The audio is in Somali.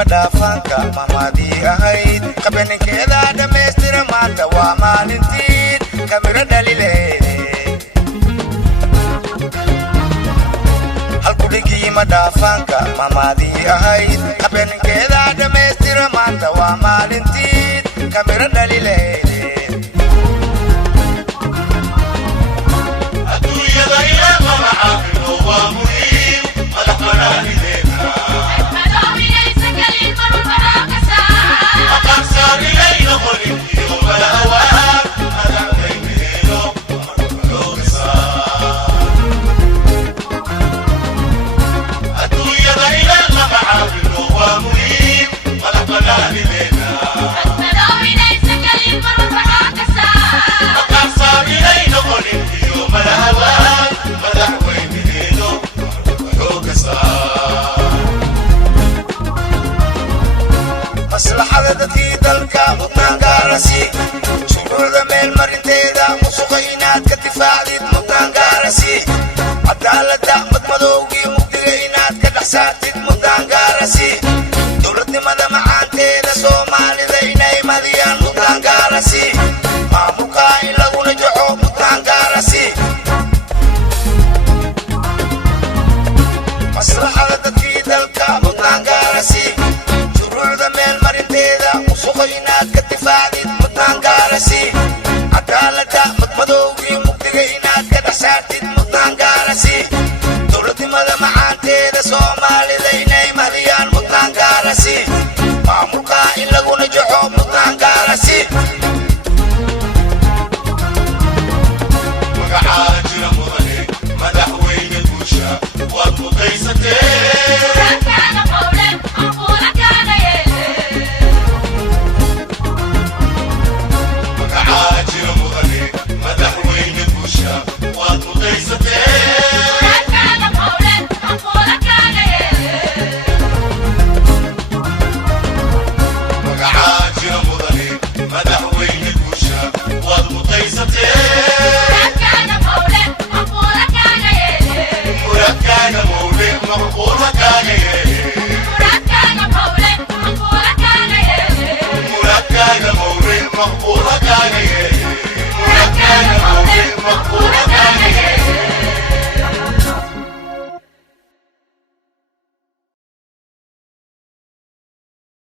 madhafanka mamadii ahayd qabankeeda dhameystira maanta waa maalintii kamira dhalileed halkudhigii madhafanka mamadii ahayd qabankeeda dhameystira maanta waa maalintii kamira dhalileed adduunyada ilaaha macaamilo waa muhiim madaxbanaani maslaxada dadkii dalka mudnaan gaarasi shuruucda meel marinteeda musuqa inaad ka difaacdid mudnaan gaarasi cadaalada madmadowgii mugdiga inaad ka dhex saartid mudnaan gaarasi dowladnimada macaanteeda soomaalida inay madiyaan mudnaan gaarasi maamulka in laguna jaco mudnaan gaarasi maslaxada dadkii dalka mudnaan gaarasi meel marinteeda musuqa inaad ka difaacdid mudnaan gaarasi cadaalada madmadowgii mugdiga inaad ka dhex saartid mudnaan gaarasi dowladnimada macaanteeda soomaalida inay madiyaan mudnaan gaarasi maamulka in laguna jaco mudnaan gaarasi magacaa jira mudane madaxweyne guusha waad mudaysatee مقبولة